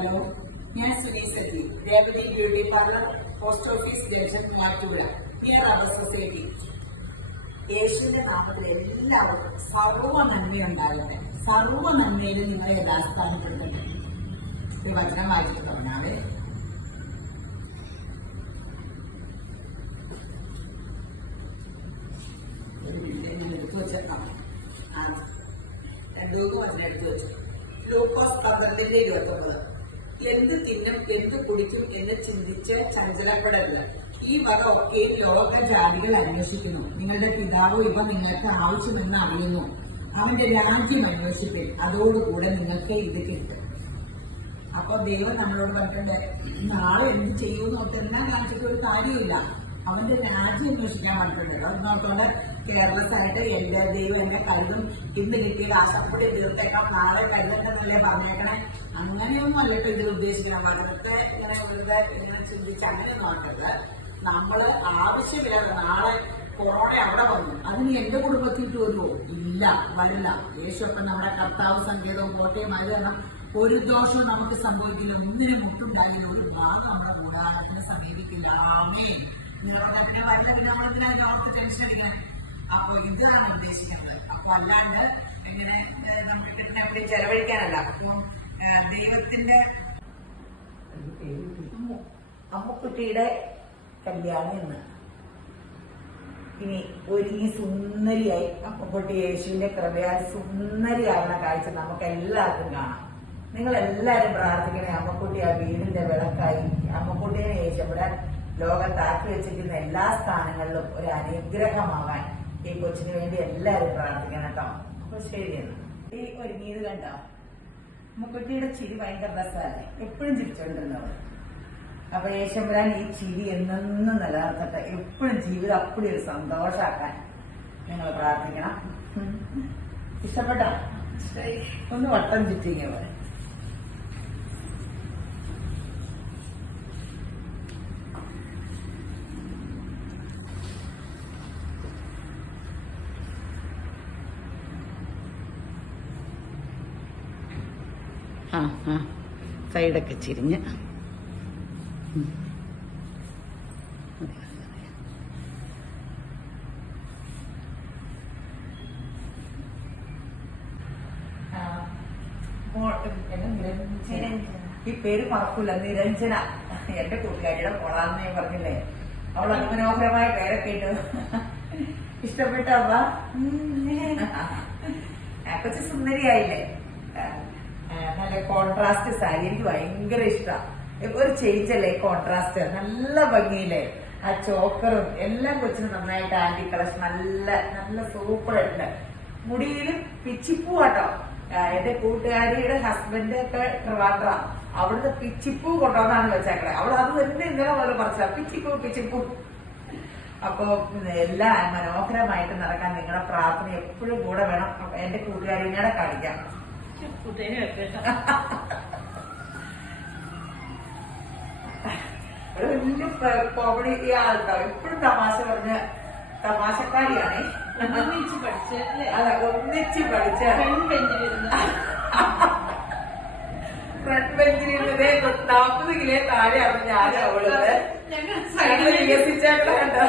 Hello, ഞാൻ Suni Saji, Revathi beauty parlour, post office junction, Muvattupuzha, near our society. യേശുവിന്റെ നാമത്തിൽ എല്ലാവർക്കും സർവ്വ നന്മയുണ്ടാകട്ടെ. സർവ്വ നന്മയിലും നിങ്ങളെ യഥാസ്ഥാനപ്പെടുത്തട്ടെ. ഈ വചനം വായിച്ചിട്ട് തുടങ്ങാവേ. ഞാൻ എടുത്തു വെച്ചേക്കാം. രണ്ടു വചനം എടുത്തു വെച്ചു. ലൂക്കോസ് 12:29. എന്ത് തിന്നും എന്ത് കുടിക്കും എന്ന് ചിന്തിച്ച് ചഞ്ചലപ്പെടരുത്. ഈ വക ഒക്കെയും ലോകജാതികൾ അന്വേഷിക്കുന്നു. നിങ്ങളുടെ പിതാവ് ഇവ നിങ്ങൾക്ക് ആവശ്യമെന്ന് അറിയുന്നു. അവന്റെ രാജ്യം അന്വേഷിപ്പിൻ, അതോടുകൂടെ നിങ്ങൾക്ക് ഇത് കിട്ടും. അപ്പൊ ദൈവം നമ്മളോട് പറഞ്ഞിട്ടുണ്ട്, നാളെ എന്ത് ചെയ്യുമെന്ന് ഒത്തെല്ലാം കാണിച്ചിട്ട് ഒരു കാര്യമില്ല. അവന്റെ രാജ്യം അന്വേഷിക്കാൻ പറഞ്ഞിട്ടുണ്ടല്ലോ. നോട്ടോണ്ട് കെയർലെസ് ആയിട്ട് എന്റെ ദൈവം എന്നെ കരുതും, ഇന്ന് കിട്ടിയത് ആശപ്പടി തീർത്തേക്കാം, നാളെ കരുതണ്ടെന്നല്ലേ പറഞ്ഞേക്കണേ. അങ്ങനെയൊന്നും അല്ലട്ടോ ഇതിൽ ഉദ്ദേശിക്കണം. വെറുതെ ഇങ്ങനെ ചിന്തിച്ച് അങ്ങനെയൊന്നും ആക്കരുത്. നമ്മള് ആവശ്യമില്ലാതെ നാളെ കൊറോണ അവിടെ വന്നു, അതിന് എന്റെ കുടുംബത്തിട്ട് വരുമോ? ഇല്ല, വരില്ല. യേശുവൊക്കെ നമ്മുടെ കർത്താവ് സങ്കേതവും കോട്ടയും ആയത് കാരണം ഒരു ദോഷവും നമുക്ക് സംഭവിക്കില്ല. ഒന്നിനും മുട്ടുണ്ടാകില്ല. ഒരു ഭാഗം നമ്മുടെ മൂലാധാരത്തിന് സമീപിക്കില്ല. നിറഞ്ഞ വല്ല പിന്നെ നമ്മളെന്തിനാ ഓർത്ത് ടെൻഷൻ അടിക്കണം. അപ്പൊ ഇതാണ് ഉദ്ദേശിക്കുന്നത്. അപ്പൊ അല്ലാണ്ട് ഇങ്ങനെ നമുക്ക് കിട്ടുന്ന എവിടെ ചെലവഴിക്കാനല്ല. അപ്പം ദൈവത്തിന്റെ അമ്മക്കുട്ടിയുടെ കല്യാണം ഇന്ന്. ഇനി ഒരുങ്ങി സുന്ദരിയായി അമ്മക്കുട്ടി യേശുവിന്റെ കൃപയാൽ സുന്ദരിയാകുന്ന കാഴ്ച നമുക്ക് എല്ലാവർക്കും കാണാം. നിങ്ങൾ എല്ലാവരും പ്രാർത്ഥിക്കണേ. അമ്മക്കുട്ടി ആ വീടിന്റെ വിളക്കായി അമ്മക്കുട്ടിയെ യേശുവിടാൻ ലോകത്താക്കി വെച്ചിരിക്കുന്ന എല്ലാ സ്ഥാനങ്ങളിലും ഒരു അനുഗ്രഹമാകാൻ ഈ കൊച്ചിന് വേണ്ടി എല്ലാവരും പ്രാർത്ഥിക്കണം കേട്ടോ. അപ്പൊ ശരിയെന്ന് ഈ ഒരുങ്ങിയത് കണ്ടോ? അമ്മക്കുട്ടിയുടെ ചിരി ഭയങ്കര രസമല്ലേ, എപ്പോഴും ചിരിച്ചോണ്ടിരുന്നവർ. അപ്പൊ യേശുവരാൻ ഈ ചിരി എന്നെന്നും നിലനിർത്തട്ടെ. എപ്പോഴും ജീവിതം അപ്പടി ഒരു സന്തോഷാക്കാൻ നിങ്ങൾ പ്രാർത്ഥിക്കണം. ഇഷ്ടപ്പെട്ടോ? ഒന്ന് വട്ടം ചുറ്റിങ്ങ പോലെ. സൈഡൊക്കെ ചിരിഞ്ഞ് ഈ പേര് മറക്കൂല, നിരഞ്ജന. എന്റെ കൂട്ടുകാരിയുടെ മോളാന്ന് ഞാൻ പറഞ്ഞില്ലേ, അവൾ അതിമനോഹരമായ പേരൊക്കെ ഇട്ടു. ഇഷ്ടപ്പെട്ടോ? കൊച്ചു സുന്ദരിയായില്ലേ? നല്ല കോൺട്രാസ്റ്റ് സാരി എനിക്ക് ഭയങ്കര ഇഷ്ടമാണ്. ഒരു ചേഞ്ചല്ലേ കോൺട്രാസ്റ്റ്, നല്ല ഭംഗിയില്ലേ? ആ ചോക്കറും എല്ലാം കൊച്ചിന് നന്നായിട്ട് ആന്റി കളക്ഷൻ നല്ല നല്ല സൂപ്പറായിട്ടുണ്ട്. മുടിയിലും പിച്ചിപ്പൂ കേട്ടോ. എന്റെ കൂട്ടുകാരിയുടെ ഹസ്ബൻഡ് ഒക്കെ ട്രിവാൻഡ്ര, അവിടുത്തെ പിച്ചിപ്പൂ കൊണ്ടുവന്നാണ് വെച്ചേക്കണേ. അവൾ അത് തന്നെ ഇന്നലെ പോലെ പറിച്ച പിച്ചിപ്പൂ പിച്ചിപ്പൂ. അപ്പൊ എല്ലാം മനോഹരമായിട്ട് നടക്കാൻ നിങ്ങളുടെ പ്രാർത്ഥന എപ്പോഴും കൂടെ വേണം. എന്റെ കൂട്ടുകാരിനെ കാണിക്കാം. വലിയ കോമഡി ആൾക്കാർ എപ്പോഴും തമാശ പറഞ്ഞ തമാശക്കാരിയാണേ. അല്ല, ഒന്നിച്ച് പഠിച്ച ഫ്രണ്ട് ബെഞ്ചിലിരുന്നതേ 40 കിലോ താഴെയാണ് ഞാൻ അവളത് വികസിച്ചേക്കണ കണ്ടോ.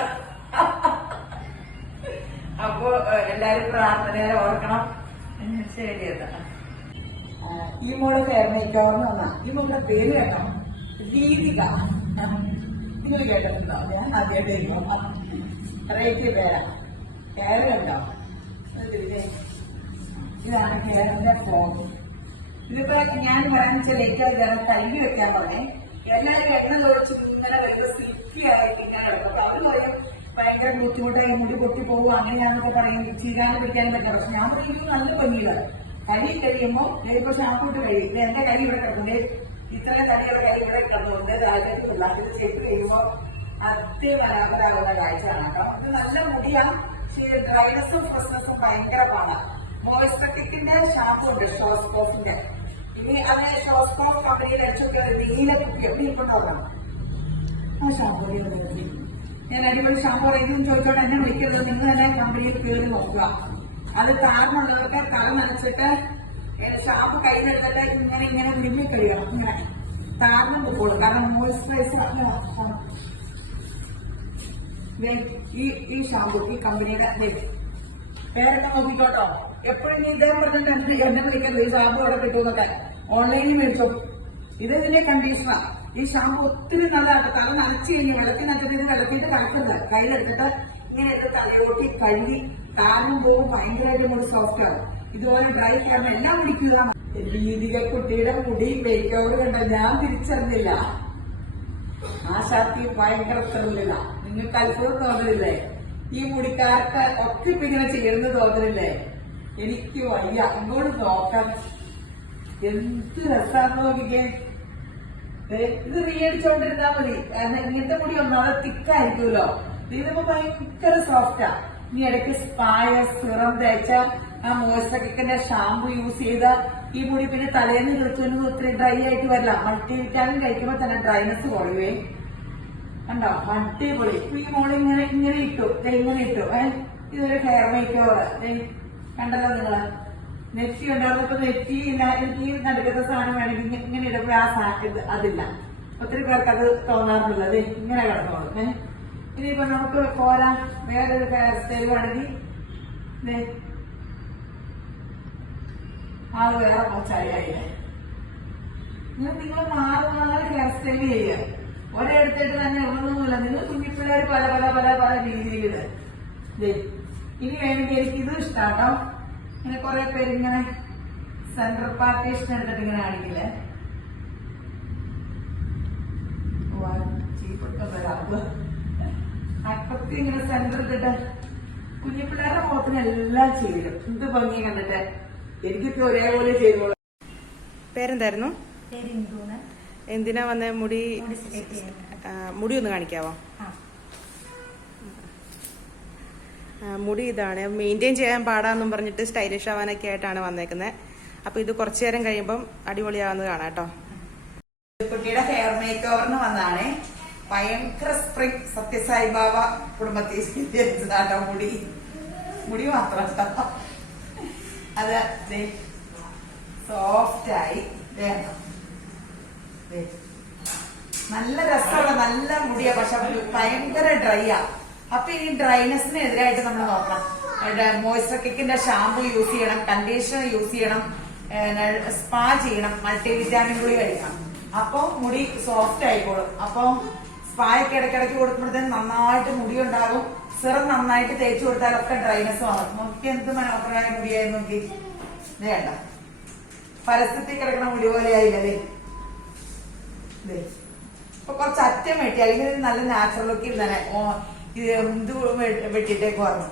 അപ്പൊ എല്ലാരും പ്രാർത്ഥനയെ ഓർക്കണം. ശരി എന്നാ. ഈ മോള് ഹെയർ മേക്കോറിന് വന്ന ഈ മോളുടെ പേര് കേട്ടോ, ദീപിക. നിങ്ങൾ കേട്ടിട്ടുണ്ടോ? ഞാൻ ആദ്യമായിട്ട് റേറ്റ് പേരാ. ഹെയർ കണ്ടോ? ഇതാണ് ഹെയറിന്റെ ഫോം. ഇതിപ്പോ ഞാൻ പറയാന്ന് വെച്ചാൽ ഏറ്റവും കഴുകി വെക്കാൻ പറഞ്ഞേ. എല്ലാവരും എണ്ണ തോടിച്ച് ഇങ്ങനെ വരുമ്പോ സിൽക്കി ആയിട്ട് ഇങ്ങനെ കിടക്കും. അപ്പൊ അവര് പറയും ഭയങ്കര ബുദ്ധിമുട്ടായി, മുടി പൊട്ടി പോകും, അങ്ങനെയാന്നൊക്കെ പറയും, ചീരാനും പിടിക്കാനും പറ്റില്ല. പക്ഷെ ഞാൻ പറയുന്നത് നല്ല ഭംഗിയിലാണ്. കരി കഴിയുമ്പോ ഇപ്പൊ ഷാമ്പൂ ഇട്ട് കഴിയും. എന്റെ കരി ഇവിടെ കിടക്കുന്നത്, ഇത്രയും തടിയുടെ കരി ഇവിടെ കിടന്നുണ്ട്. രാജ്യത്ത് പിള്ളേർക്ക് ചെയ്ത് കഴിയുമ്പോ അതിമനോഹരാകുന്ന കാഴ്ചയാണ് കേട്ടോ. ഇത് നല്ല മുടിയാ. പക്ഷേ ഡ്രൈനസും ഫ്രഷ്നസും ഭയങ്കര പാടാണ്. മോയിസ്പെറ്റിക്കിന്റെ ഷാമ്പൂ ഉണ്ട്, ഷോസ്കോഫിന്റെ. ഇനി അത് ഷോസ്കോഫ് കമ്പനിയിൽ അടിച്ചൊക്കെ നീല കുപ്പി എവിടെ ഇപ്പോഴാണ് ആ ഷാമ്പൂ. ഞാൻ അടിപൊളി ഷാമ്പൂ ഇതെന്ന് ചോദിച്ചോണ്ട് എന്നെ വിളിക്കരുത്. നിങ്ങൾ തന്നെ കമ്പനിയിൽ കയറി നോക്കുക. അത് കാരണമുള്ളവർക്ക് കറ നനച്ചിട്ട് ഷാമ്പ് കയ്യിലെടുത്തിട്ട് ഇങ്ങനെ ഇങ്ങനെ വിരുമ്പി കഴിയണം. ഇങ്ങനെ താരണം പൊക്കോളും. കാരണം മോയിസ്ചറൈസർ ഈ ഷാമ്പു ഈ കമ്പനിയുടെ പേരൊക്കെ നോക്കിക്കോട്ടോ. എപ്പോഴും നീ ഇതേ പറഞ്ഞിട്ട് എന്നെ വിളിക്കരുത് ഈ ഷാമ്പു അവിടെ കിട്ടുമെന്നൊക്കെ. ഓൺലൈനിൽ മേടിച്ചോ. ഇതിന്റെ കണ്ടീഷണർ. ഈ ഷാമ്പു ഒത്തിരി നല്ലതായിട്ട് തല നനച്ച് കഴിഞ്ഞ് വെള്ളത്തിനകത്ത് വെള്ളത്തിട്ട് കളിക്കുന്നത് കയ്യിലെടുത്തിട്ട് ഇങ്ങനെ എടുത്ത് തലയോട്ടി കഴുകി താരം പോകും. ഭയങ്കരമായിട്ട് മുടി സോഫ്റ്റ് ആവും. ഇതുപോലെ ഡ്രൈ ഹെയറിന് എല്ലാം മുടിക്കുക. രീതിക കുട്ടിയുടെ മുടി മേക്ക് ഓവർ കണ്ട ഞാൻ തിരിച്ചറിഞ്ഞില്ല. ആ ഷർട്ടി ഭയങ്കര ത്രില്ലില്ല. നിങ്ങൾക്ക് അത്ഭുതം തോന്നലില്ലേ? ഈ മുടിക്കാർക്ക് ഒക്കെ ഇപ്പൊ ഇങ്ങനെ ചെയ്യണമെന്ന് തോന്നലില്ലേ? എനിക്ക് വയ്യ ഇങ്ങോട്ട് നോക്കാൻ. എന്ത് രസാന്ന് നോക്കിക്കേ. ഇത് റീയടിച്ചോണ്ടിരുന്നാ മതി. ഇങ്ങനത്തെ മുടി ഒന്നാമത് തിക്കായിരിക്കുമല്ലോ. ഇതിപ്പോ ഭയങ്കര സോഫ്റ്റാ. ഇനി ഇടയ്ക്ക് സ്പായ സിറം തേച്ച ആ മോയ്സ്ചറൈസറിന്റെ ഷാമ്പു യൂസ് ചെയ്ത ഈ മുടി പിന്നെ തലേന്ന് കുളിച്ചൊന്നും ഒത്തിരി ഡ്രൈ ആയിട്ട് വരില്ല. മൾട്ടി വിറ്റാമിൻ കഴിക്കുമ്പോ തന്നെ ഡ്രൈനെസ് കുറയുവേ. കണ്ടോ അടിപൊളി. ഈ മോള് ഇങ്ങനെ ഇട്ടു ഇങ്ങനെ ഇട്ടു. ഇതൊരു ഹെയർ മേക്ക് ഓവർ കണ്ടല്ലോ നിങ്ങള്. നെറ്റി ഉണ്ടായിരുന്നു. ഇപ്പൊ നെറ്റി എനിക്ക് നടുക്കത്തെ സാധനം വേണമെങ്കിൽ ഇങ്ങനെ ഇടുമ്പോ ആ സാധനം അതില്ല. ഒത്തിരി പേർക്ക് അത് തോന്നാറുണ്ടല്ലോ. അതെ ഇങ്ങനെ കിടന്നോളൂ. ഇനിയിപ്പോ നമുക്ക് പോരാൻ വേറൊരു ഹെയർ സ്റ്റൈൽ വേണമെങ്കിൽ ആള് വേറെ കുറച്ചായില്ലേ. നിങ്ങൾ മാറി ഹെയർ സ്റ്റൈൽ ചെയ്യുക. ഒരിടത്തായിട്ട് തന്നെ ഒന്നുമില്ല. നിങ്ങൾ കുഞ്ഞിപ്പിള്ളേർ പല പല പല പല രീതിയില്. ഇനി വേണമെങ്കിൽ എനിക്കിത് ഇഷ്ടാട്ടോ. ഇങ്ങനെ കുറെ പേര് ഇങ്ങനെ സെൻട്രൽ പാർട്ടീഷൻ എടുത്തിട്ട് ഇങ്ങനെ കാണിക്കില്ലേ. അപ്പത്തി ഇങ്ങനെ സെന്റർ ഇട്ടിട്ട് കുഞ്ഞിപ്പിള്ളേരുടെ മുഖത്തിനെല്ലാം ചെയ്യും. എന്ത് ഭംഗി കണ്ടിട്ട് എനിക്കിപ്പോ ഒരേപോലെ ചെയ്തോളൂ. പേരെന്തായിരുന്നു? എന്തിനാ വന്ന? മുടി ഒന്ന് കാണിക്കാവോ? മുടി ഇതാണ്. മെയിൻറ്റെയിൻ ചെയ്യാൻ പാടാന്നും പറഞ്ഞിട്ട് സ്റ്റൈലിഷ് ആവാനൊക്കെ ആയിട്ടാണ് വന്നേക്കുന്നത്. അപ്പൊ ഇത് കുറച്ചു നേരം കഴിയുമ്പം അടിപൊളിയാവുന്നത് കാണാം കേട്ടോ. കുട്ടിയുടെ ഹെയർ മേക്ക് ഓവറിന് വന്നതാണ്. ഭയങ്കര സ്പ്രിംഗ് സത്യസായിബാബ കുടുംബത്തിൽ ജനിച്ചതാട്ടോ. മുടി മാത്രം അത് സോഫ്റ്റായി നല്ല രസമുള്ള നല്ല മുടിയാ. പക്ഷെ ഭയങ്കര ഡ്രൈയാ. അപ്പൊ ഈ ഡ്രൈനെസ്സിനെതിരായിട്ട് നമ്മൾ നോക്കണം. മോയ്സ്ചറൈസറിന്റെ ഷാമ്പു യൂസ് ചെയ്യണം, കണ്ടീഷണർ യൂസ് ചെയ്യണം, സ്പാ ചെയ്യണം, മൾട്ടി വിറ്റാമിൻ ഗുളി കഴിക്കണം. അപ്പൊ മുടി സോഫ്റ്റ് ആയിക്കോളും. അപ്പൊ സ്പായൊക്കെ ഇടയ്ക്കിടയ്ക്ക് കൊടുക്കുമ്പോഴത്തേന് നന്നായിട്ട് മുടി ഉണ്ടാകും. സിറം നന്നായിട്ട് തേച്ചു കൊടുത്താലൊക്കെ ഡ്രൈനെസ് മാറും. നോക്കി എന്ത് മനോഹരമായ മുടിയായി നോക്കി. വേണ്ട പരസ്യത്തിൽ കിടക്കണ മുടി പോലെ ആയില്ലേ. ഇപ്പൊ കുറച്ച് അറ്റം വെട്ടി അല്ലെങ്കിൽ നല്ല നാച്ചുറൽ ലുക്കിൽ തന്നെ ഇത് വെട്ടിയിട്ടേക്ക് പറഞ്ഞു.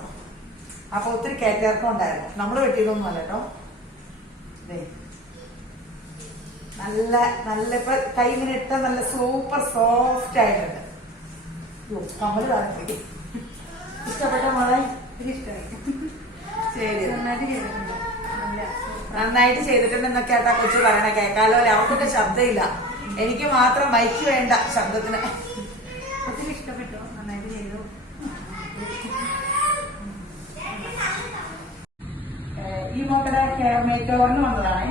അപ്പൊ ഒത്തിരി കേറ്റേർക്കം ഉണ്ടായിരുന്നു. നമ്മള് വെട്ടിയതൊന്നും അല്ല കേട്ടോ. നല്ല നല്ല ഇപ്പൊ കൈ ഇങ്ങനെ ഇട്ട നല്ല സൂപ്പർ സോഫ്റ്റ് ആയിട്ടുണ്ട്. കമ്മല് താല്പര്യ ഇഷ്ടപ്പെട്ട മോളെ? ഇഷ്ടമായി. ശരി, നന്നായിട്ട് ചെയ്തിട്ടുണ്ടെന്നൊക്കെ ആട്ടാ കൊച്ചു പറയണേ. കേൾക്കാലോ. അവർക്കൊക്കെ ശബ്ദമില്ല. എനിക്ക് മാത്രം മൈക്ക് വേണ്ട ശബ്ദത്തിന്. ഒത്തിരി ഇഷ്ടപ്പെട്ടു. നന്നായിട്ട് ചെയ്തു. ഈ മോക്കടെ ഹെയർ മേക്ക് ഓവറിന് വന്നതാണ്.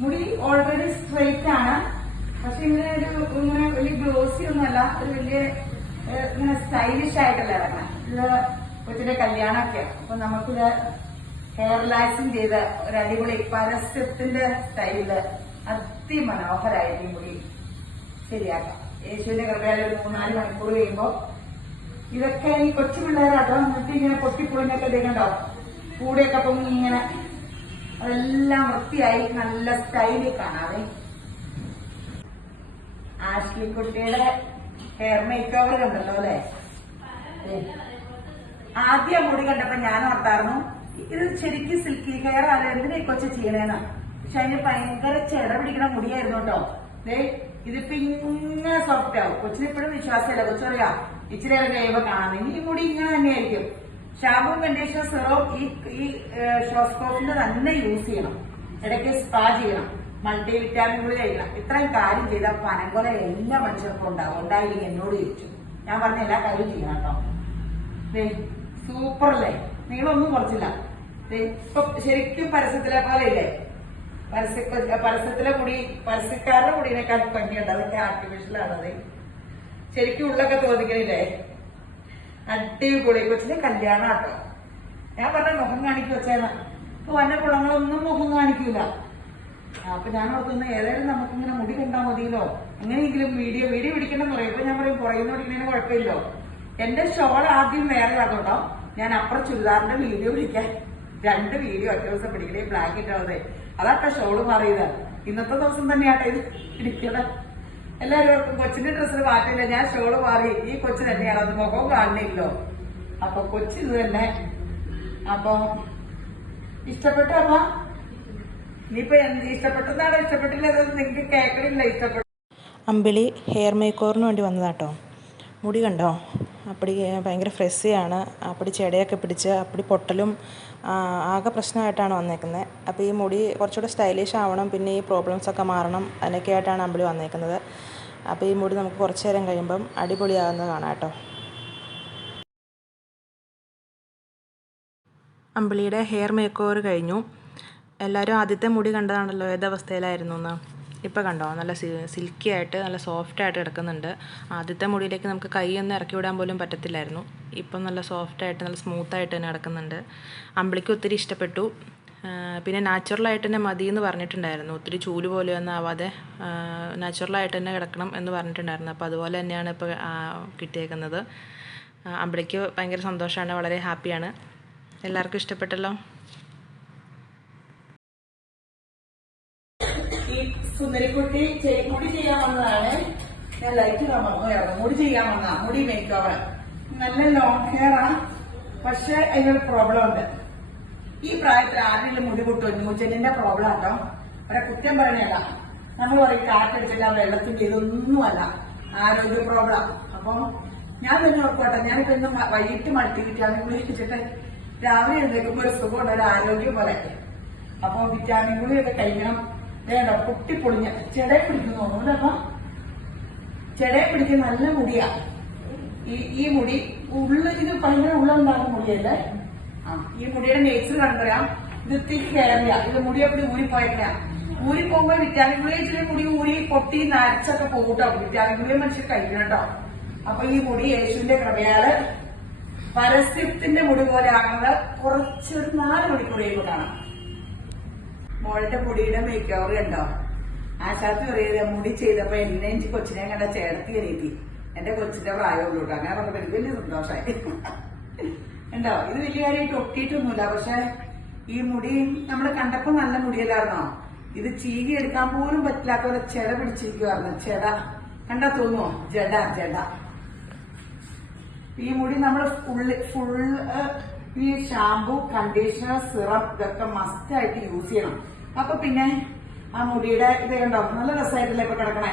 മുടി ഓൾറെഡി സ്ട്രെയിറ്റ് ആണ്. പക്ഷെ ഇങ്ങനെ ഇങ്ങനെ വലിയ ഗ്ലോസി ഒന്നുമല്ല. ഒരു വലിയ ഇങ്ങനെ സ്റ്റൈലിഷ് ആയിട്ടല്ല ഇറങ്ങാൻ. ഇത് കൊച്ചിന്റെ കല്യാണമൊക്കെ. അപ്പൊ നമുക്കിത് ഹെയർ റിലാക്സിങ് ചെയ്ത് ഒരു അടിപൊളി പരസ്യത്തിന്റെ സ്റ്റൈലില് അതിമനോഹരായിട്ട് ഈ മുടി ശരിയാക്കാം. യേശുവിന്റെ കൃപയാൽ ഒരു 3-4 മണിക്കൂർ കഴിയുമ്പോ ഇതൊക്കെ ഈ കൊച്ചു പിള്ളേരാട്ടോ. എന്നിട്ട് ഇങ്ങനെ പൊട്ടിപ്പോയിന്നൊക്കെ ഇതേക്കണ്ടോ കൂടെയൊക്കെ പൊങ്ങി ഇങ്ങനെ അതെല്ലാം വൃത്തിയായി നല്ല സ്റ്റൈലിൽ കാണാതെ. ആഷ്ലി കുട്ടിയുടെ ഹെയർ മേക്ക് ഓവർ കണ്ടല്ലോ അല്ലെ. ആദ്യം മുടി കണ്ടപ്പോ ഞാൻ ഓർത്തായിരുന്നു ഇത് ശരിക്കും സിൽക്കി ഹെയർ ആണ്, എന്തിനാ ഈ കൊച്ചു ചെയ്യണേന്നാ. പക്ഷെ അതിന് ഭയങ്കര ചെട പിടിക്കണ മുടിയായിരുന്നു കേട്ടോ. ഇതിപ്പോ ഇങ്ങനെ സോഫ്റ്റ് ആവും. കൊച്ചിനിപ്പോഴും വിശ്വാസമില്ല. കൊച്ചറിയാം ഇച്ചിരി കഴിയുമ്പോ കാണാൻ ഈ മുടി ഇങ്ങനെ തന്നെയായിരിക്കും. ഷാമ്പൂ കണ്ടീഷണർ സിറം ഈ ഷോസ്കോപ്പിന്റെ തന്നെ യൂസ് ചെയ്യണം. ഇടയ്ക്ക് സ്പാ ചെയ്യണം, മൾട്ടി വിറ്റാമിൻ കൂടി കഴിക്കണം. ഇത്രയും കാര്യം ചെയ്താൽ പനംകൊല എല്ലാ മനുഷ്യർക്കും ഉണ്ടാവും. ഉണ്ടായില്ലെങ്കിൽ എന്നോട് ചോദിച്ചു. ഞാൻ പറഞ്ഞ എല്ലാ കാര്യവും ചെയ്യണം കേട്ടോ. സൂപ്പറല്ലേ. നീളൊന്നും കുറച്ചില്ല. ഇപ്പൊ ശരിക്കും പരസ്യത്തിലെ പോലെ ഇല്ലേ. പരസ്യത്തിലെ മുടി പരസ്യക്കാരുടെ മുടിനേക്കാൾ ഭംഗിയുണ്ട്. അതൊക്കെ ആർട്ടിഫിഷ്യലാണത്. ശരിക്കും ഉള്ളൊക്കെ തോന്നിക്കണില്ലേ? അടിപൊളി. കൊച്ചിന്റെ കല്യാണം ആട്ടോ. ഞാൻ പറഞ്ഞ മുഖം കാണിക്കു വെച്ചേന്നാ. ഇപ്പൊ വന്ന കുളങ്ങളൊന്നും മുഖം കാണിക്കൂല. അപ്പൊ ഞാൻ ഓർക്കുന്ന ഏതായാലും നമുക്കിങ്ങനെ മുടി കണ്ടാൽ മതിയല്ലോ, എങ്ങനെയെങ്കിലും വീഡിയോ പിടിക്കണം പറയും. ഇപ്പൊ ഞാൻ പറയും പുറയുന്ന പിടിക്കുന്നതിന് കുഴപ്പമില്ലോ. എന്റെ ഷോൾ ആദ്യം വേറെ ആകട്ടോ. ഞാൻ അപ്പുറം ചുരിദാറിന്റെ വീഡിയോ പിടിക്കാൻ 2 വീഡിയോ ഒറ്റ ദിവസം പിടിക്കണേ. ബ്ലാക്ക് ഇട്ടാവതേ അതാട്ടോ ഷോള് മാറിയത്. ഇന്നത്തെ ദിവസം തന്നെയാട്ടോ ഇത് പിടിക്കണത്. എല്ലാവരും ഓർക്കും കൊച്ചിന്റെ ഡ്രസ്സിന് മാറ്റില്ല. ഞാൻ ഷോള് മാറി, ഈ കൊച്ചു തന്നെയാണ്. അത് മുഖവും കാണുന്നില്ലോ. അപ്പൊ കൊച്ചിത് തന്നെ. അപ്പൊ ഇഷ്ടപ്പെട്ടു അമ്മ? ഇനിയിപ്പോ എന്ത് ഇഷ്ടപ്പെട്ടതാണോ ഇഷ്ടപ്പെട്ടില്ല നിങ്ങൾക്ക് കേൾക്കണില്ല. ഇഷ്ടപ്പെട്ടു. അമ്പിളി ഹെയർ മേക്കോറിന് വേണ്ടി വന്നതാട്ടോ. മുടി കണ്ടോ? അപ്പടി ഭയങ്കര ഫ്രെസ്സിയാണ്. അപ്പടി ചെടയൊക്കെ പിടിച്ച് അപ്പടി പൊട്ടലും ആകെ പ്രശ്നമായിട്ടാണ് വന്നേക്കുന്നത്. അപ്പോൾ ഈ മുടി കുറച്ചുകൂടെ സ്റ്റൈലിഷ് ആവണം, പിന്നെ ഈ പ്രോബ്ലംസൊക്കെ മാറണം, അതിനൊക്കെ ആയിട്ടാണ് അമ്പിളി വന്നേക്കുന്നത്. അപ്പോൾ ഈ മുടി നമുക്ക് കുറച്ച് നേരം കഴിയുമ്പം അടിപൊളിയാകുന്നത് കാണാം കേട്ടോ. അമ്പിളിയുടെ ഹെയർ മേക്ക് ഓവർ കഴിഞ്ഞു. എല്ലാവരും ആദ്യത്തെ മുടി കണ്ടതാണല്ലോ ഏതവസ്ഥയിലായിരുന്നു എന്ന്. ഇപ്പോൾ കണ്ടോ? നല്ല സിൽക്കി ആയിട്ട് നല്ല സോഫ്റ്റായിട്ട് കിടക്കുന്നുണ്ട്. ആദ്യത്തെ മുടിയിലേക്ക് നമുക്ക് കൈയൊന്നും ഇറക്കി വിടാൻ പോലും പറ്റത്തില്ലായിരുന്നു. ഇപ്പം നല്ല സോഫ്റ്റായിട്ട് നല്ല സ്മൂത്തായിട്ട് തന്നെ കിടക്കുന്നുണ്ട്. അമ്പിളിക്ക് ഒത്തിരി ഇഷ്ടപ്പെട്ടു. പിന്നെ നാച്ചുറലായിട്ട് തന്നെ മതി എന്ന് പറഞ്ഞിട്ടുണ്ടായിരുന്നു. ഒത്തിരി ചൂല് പോലെയൊന്നും ആവാതെ നാച്ചുറലായിട്ട് തന്നെ കിടക്കണം എന്ന് പറഞ്ഞിട്ടുണ്ടായിരുന്നു. അപ്പോൾ അതുപോലെ തന്നെയാണ് ഇപ്പോൾ കിട്ടിയേക്കുന്നത്. അമ്പിളിക്ക് ഭയങ്കര സന്തോഷമാണ്, വളരെ ഹാപ്പിയാണ്. എല്ലാവർക്കും ഇഷ്ടപ്പെട്ടല്ലോ. ഈ സുന്ദരിക്കുട്ടി മുടി ചെയ്യാൻ വന്നതാണ്. ഞാൻ ലൈറ്റ് കാണാൻ മുടി ചെയ്യാൻ വന്ന മുടി മേക്ക് ഓവർ. നല്ല ലോങ് ഹെയറാ, പക്ഷെ അതിനൊരു പ്രോബ്ലം ഉണ്ട്. ഈ പ്രായത്തിൽ ആരെങ്കിലും മുടി പൊട്ടും. ന്യൂജനിന്റെ പ്രോബ്ലം ആട്ടോ. അവരെ കുറ്റം പറയണല്ല. നമ്മൾ പറയും കാറ്റടിച്ചില്ല, വെള്ളത്തിന്റെ ഇതൊന്നുമല്ല, ആരോഗ്യ പ്രോബ്ലം. അപ്പം ഞാൻ തന്നെ ഓർക്കോട്ടെ, ഞാനിപ്പോ ഇന്ന് വൈകിട്ട് മൾട്ടിവിറ്റാമിൻ ഗുളി വെച്ചിട്ട് രാവിലെ എഴുന്നേക്കുമ്പോ ഒരു സുഖമുണ്ട്, ഒരു ആരോഗ്യം പോലെ. അപ്പൊ വിറ്റാമിൻ ഗുളിയൊക്കെ കഴിക്കണം. വേണ്ട പൊട്ടിപ്പൊളിഞ്ഞ ചെടയെ പിടിക്കുന്നു തോന്നുന്നു. ചെടയെ പിടിക്കുന്ന നല്ല മുടിയാ ഈ മുടി. ഇത് ഭയങ്കര ഉള്ളുണ്ടാകുന്ന മുടിയല്ലേ. ഈ മുടിയുടെ നേച്ചർ കണ്ടുതരാം. ഇത് തിക്ക് ഹെയറിയ. ഇത് മുടിയെപ്പടി ഊരിപ്പോയേക്കാ. ഊരിപ്പോകുമ്പോ വിറ്റാമിൻ ഗുളിക ഇച്ചിരി മുടി ഊരി പൊട്ടി നരച്ചൊക്കെ പോകട്ടോ. വിറ്റാമിൻ ഗുളിക മനുഷ്യർ കഴിക്കണം കേട്ടോ. അപ്പൊ ഈ മുടി യേശുവിന്റെ കൃപയാല് പരസ്യത്തിന്റെ മുടി പോലെ ആകുന്നത് കുറച്ചൊരു 4 മണിക്കൂർ കഴിയുമ്പോൾ കാണാം. മോളുടെ മുടിയുടെ മേക്ക് ഓവർ കണ്ടോ? ആശാത്തി പറയത് മുടി ചെയ്തപ്പോ എന്നെ കൊച്ചിനെ കണ്ട ചേർത്തി എണീറ്റി. എന്റെ കൊച്ചിന്റെ പ്രായമുള്ളൂ കേട്ടോ. അങ്ങനെ പറഞ്ഞപ്പോ എനിക്ക് വലിയ സന്തോഷമായി. ഉണ്ടോ? ഇത് വലിയ കാര്യമായിട്ട് ഒട്ടിയിട്ടൊന്നുമില്ല. പക്ഷെ ഈ മുടി നമ്മള് കണ്ടപ്പോ നല്ല മുടിയല്ലായിരുന്നോ? ഇത് ചീകി എടുക്കാൻ പോലും പറ്റില്ലാത്ത പോലെ ചെട പിടിച്ചിരിക്കുവായിരുന്നു. ചെട കണ്ടാ തോന്നുമോ? ജട. ഈ മുടി നമ്മൾ ഫുള്ള് ഈ ഷാമ്പു, കണ്ടീഷണർ, സിറം ഇതൊക്കെ മസ്റ്റായിട്ട് യൂസ് ചെയ്യണം. അപ്പൊ പിന്നെ ആ മുടിയുടെ ഇത് കണ്ടോ? നല്ല രസമായിട്ടല്ലേ ഇപ്പൊ കിടക്കണേ.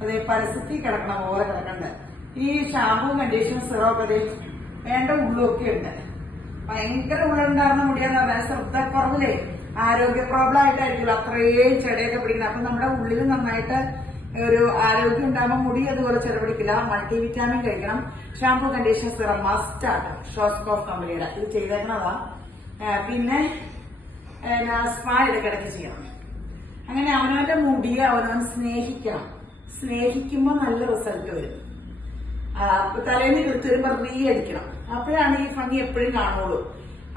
അതേ പരസ്യത്തിൽ കിടക്കണ പോലെ കിടക്കണ്ടേ. ഈ ഷാമ്പു, കണ്ടീഷണർ, സിറം ഒക്കെ വേണ്ട ഉള്ളൊക്കെ ഉണ്ട്. ഭയങ്കര ഉള്ളുണ്ടായിരുന്ന മുടിയെന്ന് പറഞ്ഞാൽ ശ്രദ്ധക്കുറവില്ലേ, ആരോഗ്യ പ്രോബ്ലം ആയിട്ടായിരിക്കുമല്ലോ അത്രയും ചെടയൊക്കെ പിടിക്കുന്നത്. അപ്പൊ നമ്മുടെ ഉള്ളിൽ നന്നായിട്ട് ഒരു ആരോഗ്യം ഉണ്ടാകുമ്പോൾ മുടി അതുപോലെ ചെട പിടിക്കില്ല. മൾട്ടി വിറ്റാമിൻ കഴിക്കണം. ഷാമ്പു, കണ്ടീഷണർ, സിറം മസ്റ്റ് ആണ്. ഷോസ്കോഫ് കമ്പനിയുടെ ഇത് ചെയ്തേക്കണതാ. പിന്നെ സ്പാ ഇടയ്ക്കിടയ്ക്ക് ചെയ്യണം. അങ്ങനെ അവനവന്റെ മുടിയെ അവനവൻ സ്നേഹിക്കണം. സ്നേഹിക്കുമ്പോൾ നല്ല റിസൾട്ട് വരും. തലേന്ന് എടുത്ത് വരുമ്പോ റീ അടിക്കണം. അപ്പോഴാണ് ഈ ഭംഗി എപ്പോഴും കാണുള്ളൂ.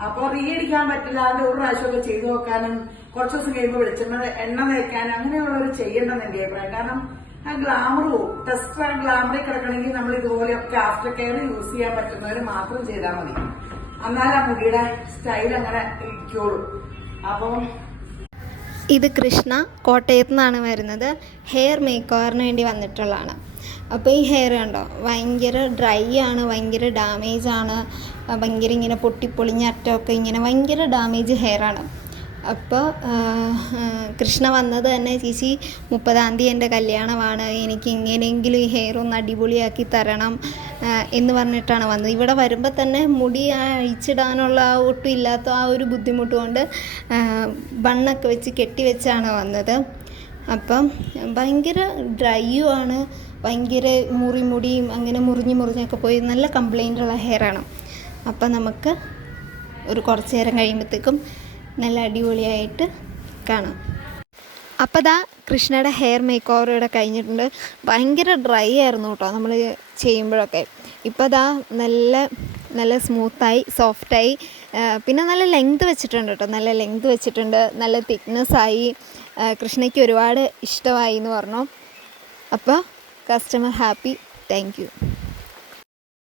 അപ്പൊ റീ അടിക്കാൻ പറ്റില്ല. അതിന്റെ ഒരു പ്രാവശ്യമൊക്കെ ചെയ്തു നോക്കാനും കുറച്ചു ദിവസം കഴിയുമ്പോൾ വെളിച്ചെണ്ണ എണ്ണ തേക്കാനും അങ്ങനെയുള്ളവർ ചെയ്യണമെന്ന് എന്റെ അഭിപ്രായം. കാരണം ആ ഗ്ലാമർ പോവും. ടെസ്റ്റ് ആ ഗ്ലാമറിൽ കിടക്കണമെങ്കിൽ നമ്മൾ ഇതുപോലെയൊക്കെ ആഫ്റ്റർ കെയർ യൂസ് ചെയ്യാൻ പറ്റുന്നവർ മാത്രം ചെയ്താൽ മതി. എന്നാലും ആ മുടിയുടെ സ്റ്റൈൽ അങ്ങനെ ഇരിക്കുള്ളൂ. അപ്പം ഇത് കൃഷ്ണ കോട്ടയത്ത് നിന്നാണ് വരുന്നത്. ഹെയർ മേക്ക് ഓവറിന് വേണ്ടി വന്നിട്ടുള്ളതാണ്. അപ്പോൾ ഈ ഹെയർ കണ്ടോ? ഭയങ്കര ഡ്രൈ ആണ്, ഭയങ്കര ഡാമേജ് ആണ്, ഭയങ്കര ഇങ്ങനെ പൊട്ടിപ്പൊളിഞ്ഞ അറ്റമൊക്കെ ഇങ്ങനെ ഭയങ്കര ഡാമേജ് ഹെയറാണ്. അപ്പോൾ കൃഷ്ണ വന്നത് തന്നെ ചേച്ചി 30-ാം തീയതി എൻ്റെ കല്യാണമാണ്, എനിക്ക് എങ്ങനെയെങ്കിലും ഈ ഹെയർ ഒന്ന് അടിപൊളിയാക്കി തരണം എന്ന് പറഞ്ഞിട്ടാണ് വന്നത്. ഇവിടെ വരുമ്പോൾ തന്നെ മുടി അഴിച്ചിടാനുള്ള ഒട്ടും ഇല്ലാത്ത ആ ഒരു ബുദ്ധിമുട്ട് കൊണ്ട് ബണ്ണൊക്കെ വെച്ച് കെട്ടിവെച്ചാണ് വന്നത്. അപ്പം ഭയങ്കര ഡ്രൈയും ആണ്, ഭയങ്കര മുടിയും അങ്ങനെ മുറിഞ്ഞൊക്കെ പോയി നല്ല കംപ്ലൈൻറ്റുള്ള ഹെയറാണ്. അപ്പം നമുക്ക് ഒരു കുറച്ച് നേരം കഴിയുമ്പോഴത്തേക്കും നല്ല അടിപൊളിയായിട്ട് കാണാം. അപ്പോൾ ദാ കൃഷ്ണയുടെ ഹെയർ മേക്ക് ഓവർ ഇവിടെ കഴിഞ്ഞിട്ടുണ്ട്. ഭയങ്കര ഡ്രൈ ആയിരുന്നു കേട്ടോ നമ്മൾ ചെയ്യുമ്പോഴൊക്കെ. ഇപ്പോൾ ദാ നല്ല സ്മൂത്തായി, സോഫ്റ്റായി, പിന്നെ നല്ല ലെങ്ത് വെച്ചിട്ടുണ്ട് കേട്ടോ. നല്ല ലെങ്ത് വെച്ചിട്ടുണ്ട്, നല്ല തിക്നെസ്സായി. കൃഷ്ണയ്ക്ക് ഒരുപാട് ഇഷ്ടമായി എന്ന് പറഞ്ഞു. അപ്പോൾ കസ്റ്റമർ ഹാപ്പി. Thank you.